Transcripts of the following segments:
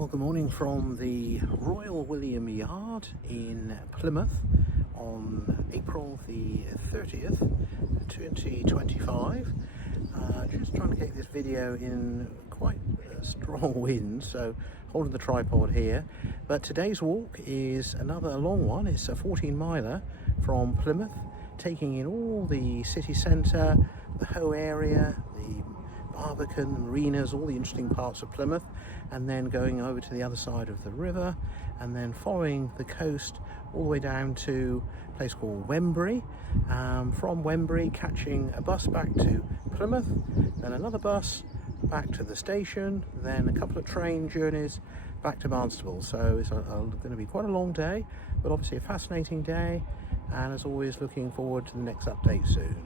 Well, good morning from the Royal William Yard in Plymouth on April the 30th, 2025. Just trying to get this video in quite a strong wind, so holding the tripod here. But today's walk is another long one. It's a 14-miler from Plymouth, taking in all the city centre, the Hoe area, the Barbican, the marinas, all the interesting parts of Plymouth, and then going over to the other side of the river and then following the coast all the way down to a place called Wembury. From Wembury catching a bus back to Plymouth, then another bus back to the station, then a couple of train journeys back to Barnstable. So it's going to be quite a long day, but obviously a fascinating day, and as always looking forward to the next update soon.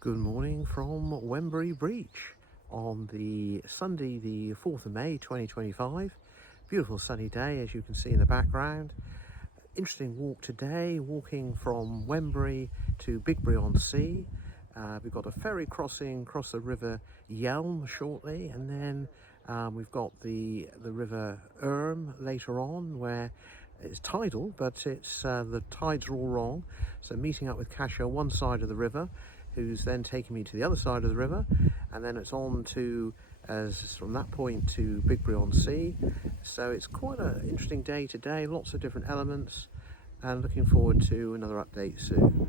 Good morning from Wembury Beach on the Sunday the 4th of May 2025. Beautiful sunny day, as you can see in the background. Interesting walk today, walking from Wembury to Bigbury on Sea. We've got a ferry crossing across the river Yelm shortly, and then we've got the river later on, where it's tidal, but it's the tides are all wrong. So meeting up with Kasha on one side of the river, who's then taking me to the other side of the river, and then it's on to, from that point, to Bigbury on Sea. So it's quite an interesting day today, lots of different elements, and looking forward to another update soon.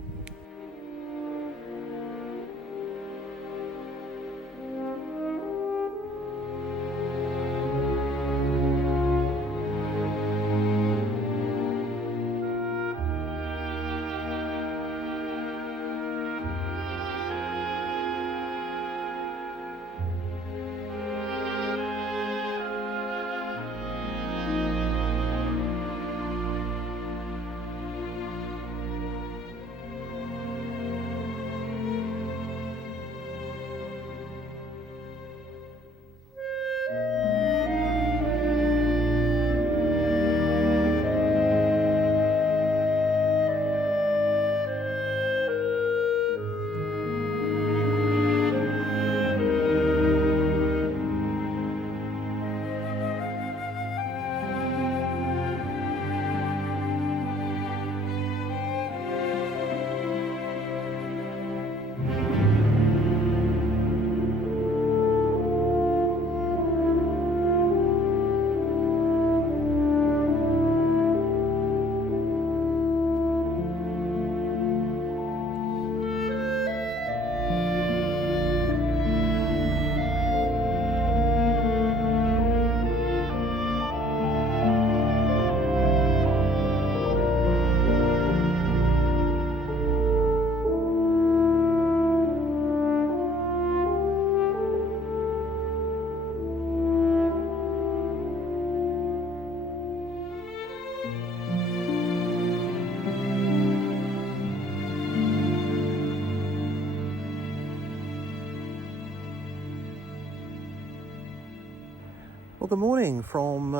Well, good morning from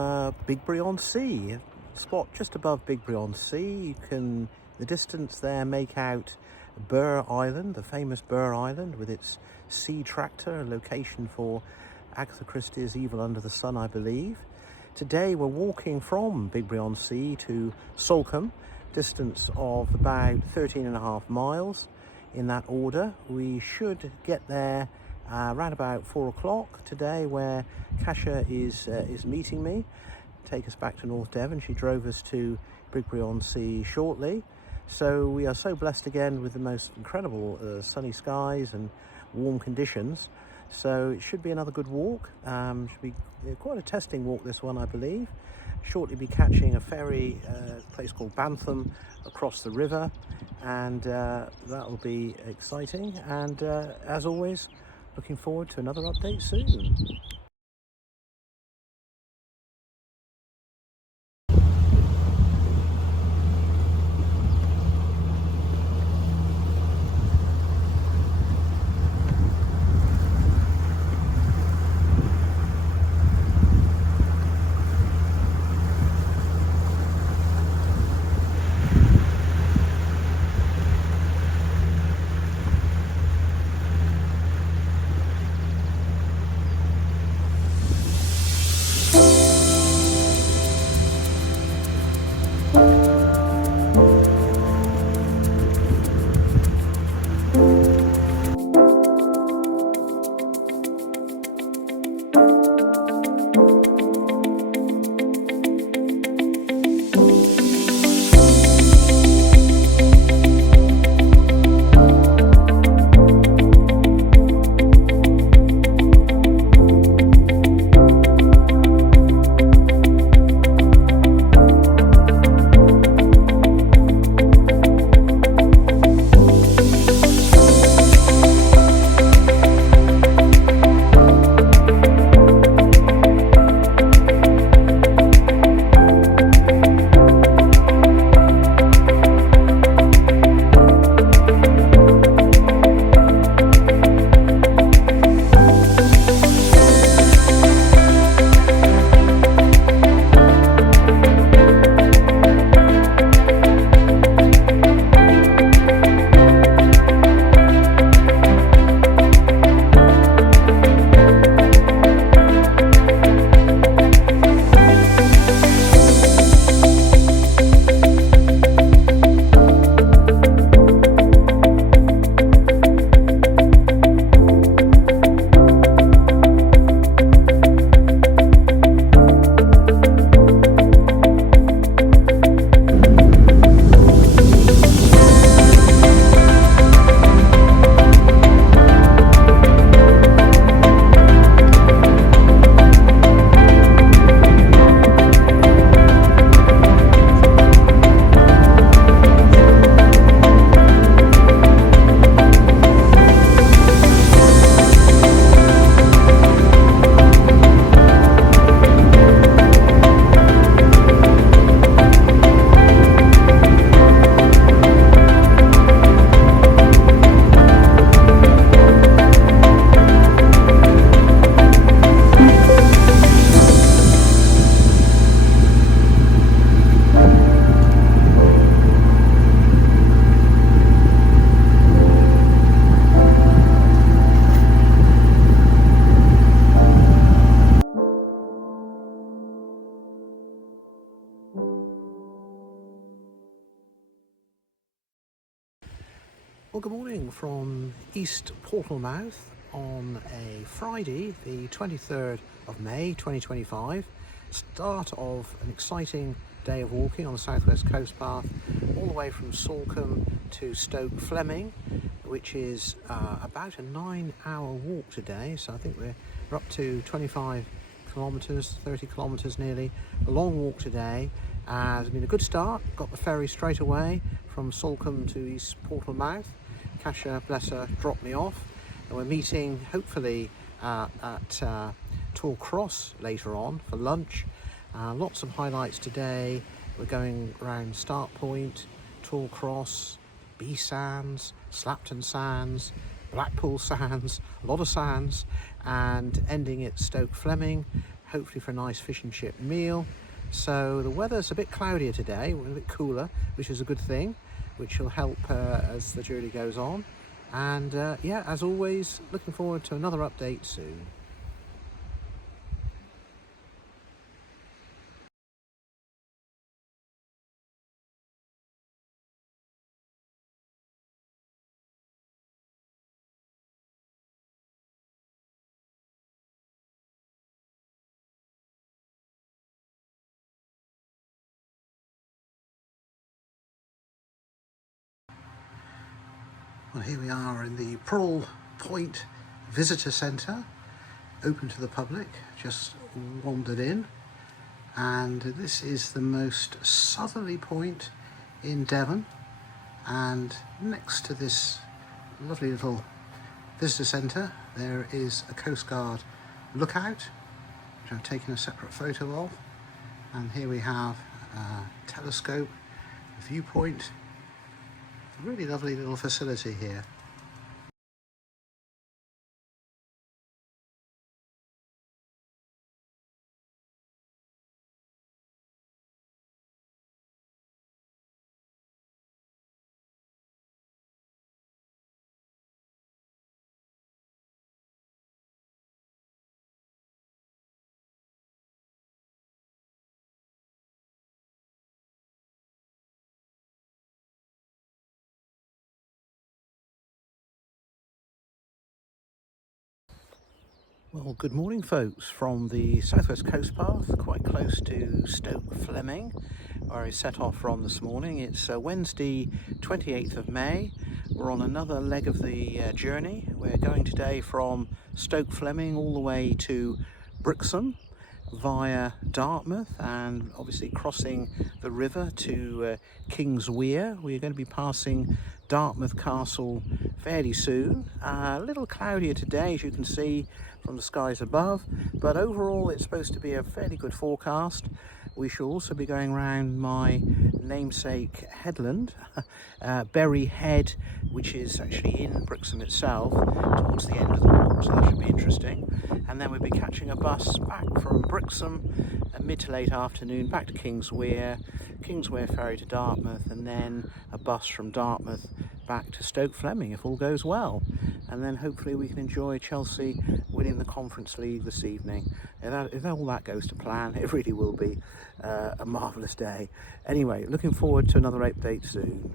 Bigbury on Sea, spot just above Bigbury on Sea. You can, in the distance there, make out Burr Island, the famous Burr Island, with its sea tractor, a location for Agatha Christie's Evil Under the Sun, I believe. Today we're walking from Bigbury-on-Sea to Salcombe, distance of about 13.5 miles in that order. We should get there around about 4 o'clock today, where Kasia is meeting me, take us back to North Devon. She drove us to Bigbury-on-Sea shortly. So we are so blessed again with the most incredible sunny skies and warm conditions. So it should be another good walk. Should be quite a testing walk, this one, I believe. Shortly be catching a ferry, a place called Paignton, across the river, and that will be exciting. And as always, looking forward to another update soon. Well, good morning from East Portmouth on a Friday, the 23rd of May 2025. Start of an exciting day of walking on the southwest coast path, all the way from Salcombe to Stoke Fleming, which is about a 9-hour walk today. So I think we're up to 25 kilometres, 30 kilometres nearly. A long walk today. It's been a good start. Got the ferry straight away from Salcombe to East Portmouth. Kasia, bless her, dropped me off, and we're meeting hopefully at Torquay later on for lunch. Lots of highlights today. We're going around Start Point, Torquay, B Sands, Slapton Sands, Blackpool Sands, a lot of sands, and ending at Stoke Fleming, hopefully for a nice fish and chip meal. So the weather's a bit cloudier today, a bit cooler, which is a good thing, which will help as the journey goes on. And yeah, as always, looking forward to another update soon. Well, here we are in the Pearl Point Visitor Centre, open to the public. Just wandered in, and this is the most southerly point in Devon, and next to this lovely little visitor centre there is a Coast Guard lookout, which I've taken a separate photo of, and here we have a telescope viewpoint. A really lovely little facility here. Well, good morning folks from the Southwest Coast Path, quite close to Stoke Fleming, where I set off from this morning. It's Wednesday 28th of May. We're on another leg of the journey. We're going today from Stoke Fleming all the way to Brixham via Dartmouth, and obviously crossing the river to King's Weir. We're going to be passing Dartmouth Castle fairly soon. A little cloudier today, as you can see from the skies above, but overall it's supposed to be a fairly good forecast. We shall also be going around my namesake headland, Bury Head, which is actually in Brixham itself, towards the end of the walk, so that should be interesting. And then we'll be catching a bus back from Brixham at mid to late afternoon, back to King's Weir ferry to Dartmouth, and then a bus from Dartmouth back to Stoke Fleming if all goes well. And then hopefully we can enjoy Chelsea winning the Conference League this evening. If all that goes to plan, it really will be a marvellous day. Anyway, looking forward to another update soon.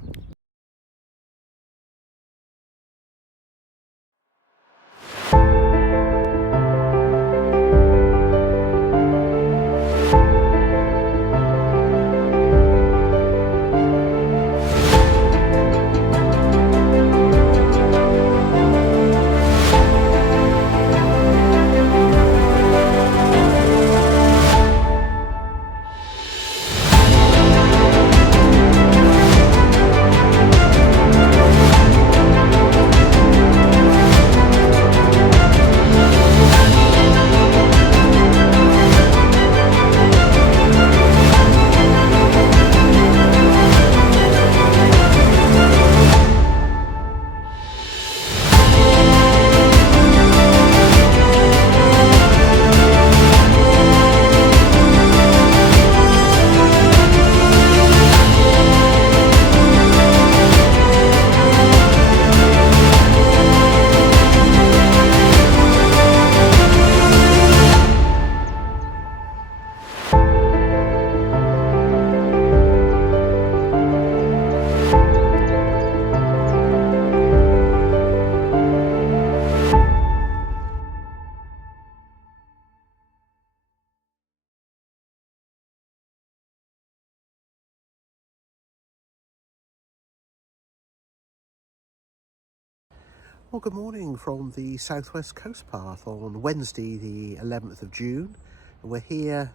Well, good morning from the Southwest Coast Path on Wednesday the 11th of June. We're here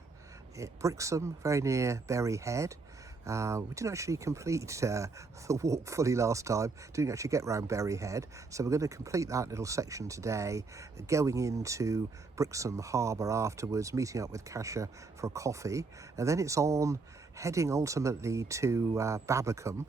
at Brixham, very near Bury Head. We didn't actually complete the walk fully last time, didn't actually get round Bury Head, so we're going to complete that little section today, going into Brixham Harbour afterwards, meeting up with Kasia for a coffee, and then it's on heading ultimately to Barbican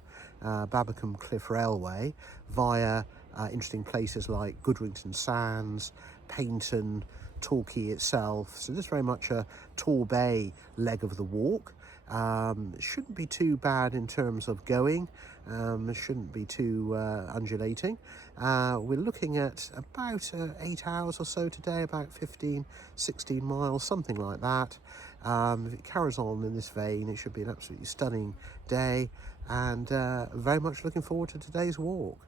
Cliff Railway via interesting places like Goodrington Sands, Paignton, Torquay itself. So this is very much a Torquay leg of the walk. It shouldn't be too bad in terms of going. It shouldn't be too undulating. We're looking at about 8 hours or so today, about 15, 16 miles, something like that. If it carries on in this vein, it should be an absolutely stunning day, and very much looking forward to today's walk.